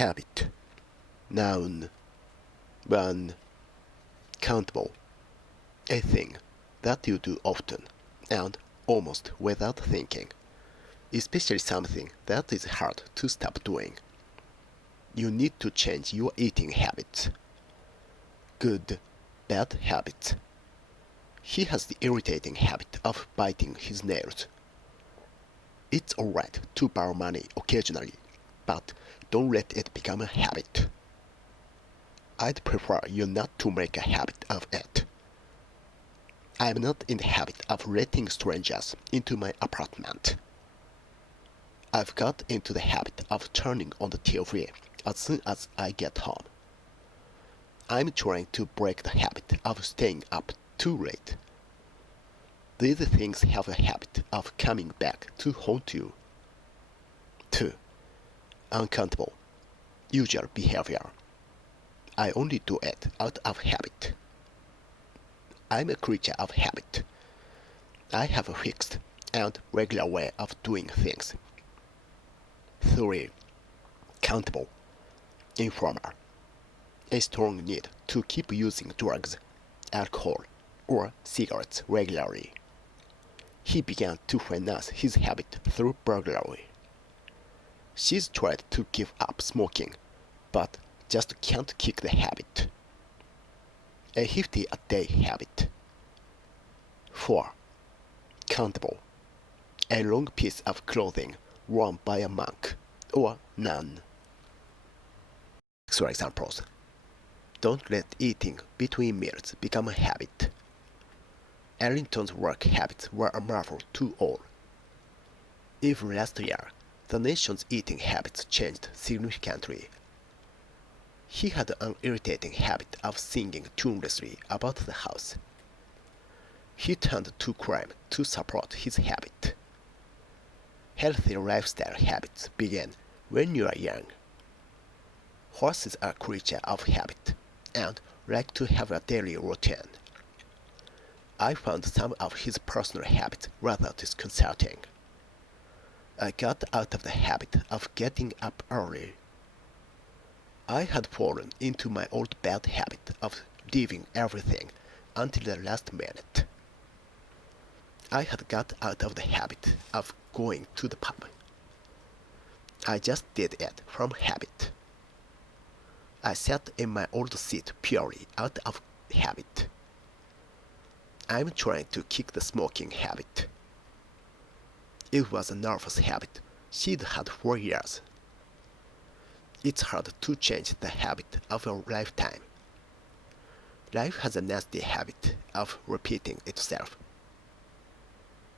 Habit. Noun. 1. Countable. A thing that you do often and almost without thinking, especially something that is hard to stop doing. You need to change your eating habits. Good, bad habits. He has the irritating habit of biting his nails. It's alright to borrow money occasionally, but don't let it become a habit. I'd prefer you not to make a habit of it. I'm not in the habit of letting strangers into my apartment. I've got into the habit of turning on the TV as soon as I get home. I'm trying to break the habit of staying up too late. These things have a habit of coming back to haunt you. 2. Uncountable. Usual behavior. I only do it out of habit. I'm a creature of habit. I have a fixed and regular way of doing things. 3. Countable. Informer. A strong need to keep using drugs, alcohol, or cigarettes regularly. He began to finance his habit through burglary. She's tried to give up smoking, but just can't kick the habit. A 50-a-day habit. 4. Countable. A long piece of clothing worn by a monk or nun. Extra examples. Don't let eating between meals become a habit. Ellington's work habits were a marvel to all. Even last year, the nation's eating habits changed significantly. He had an irritating habit of singing tunelessly about the house. He turned to crime to support his habit. Healthy lifestyle habits begin when you are young. Horses are creatures of habit and like to have a daily routine. I found some of his personal habits rather disconcerting. I got out of the habit of getting up early. I had fallen into my old bad habit of leaving everything until the last minute. I had got out of the habit of going to the pub. I just did it from habit. I sat in my old seat purely out of habit. I'm trying to kick the smoking habit. It was a nervous habit she'd had for years. It's hard to change the habit of a lifetime. Life has a nasty habit of repeating itself.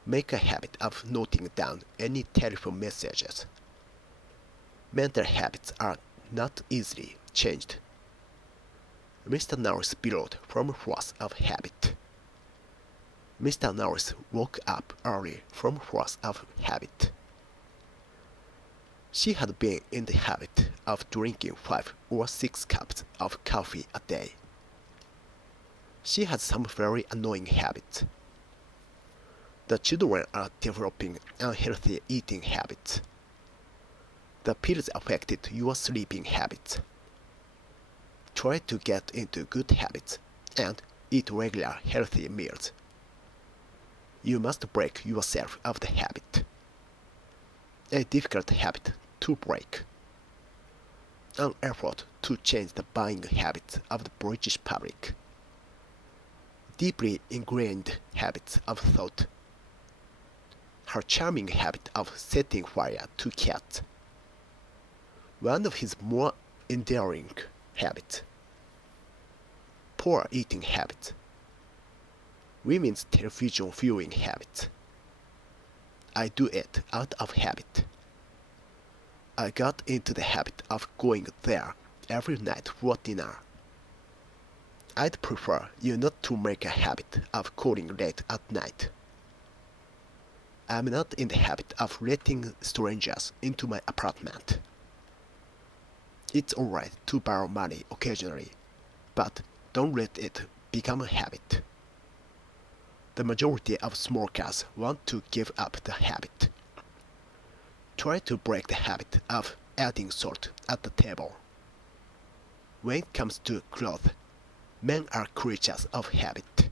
Make a habit of noting down any telephone messages. Mental habits are not easily changed. Mr. Norris billowed from force of habit. Mr. Norris woke up early from force of habit. She had been in the habit of drinking 5 or 6 cups of coffee a day. She had some very annoying habits. The children are developing unhealthy eating habits. The pills affected your sleeping habits. Try to get into good habits and eat regular healthy meals. You must break yourself of the habit. A difficult habit to break. An effort to change the buying habits of the British public. Deeply ingrained habits of thought. Her charming habit of setting fire to cats. One of his more endearing habits. Poor eating habits. Women's television viewing habits. I do it out of habit. I got into the habit of going there every night for dinner. I'd prefer you not to make a habit of calling late at night. I'm not in the habit of letting strangers into my apartment. It's alright to borrow money occasionally, but don't let it become a habit. The majority of smokers want to give up the habit. Try to break the habit of adding salt at the table. When it comes to clothes, men are creatures of habit.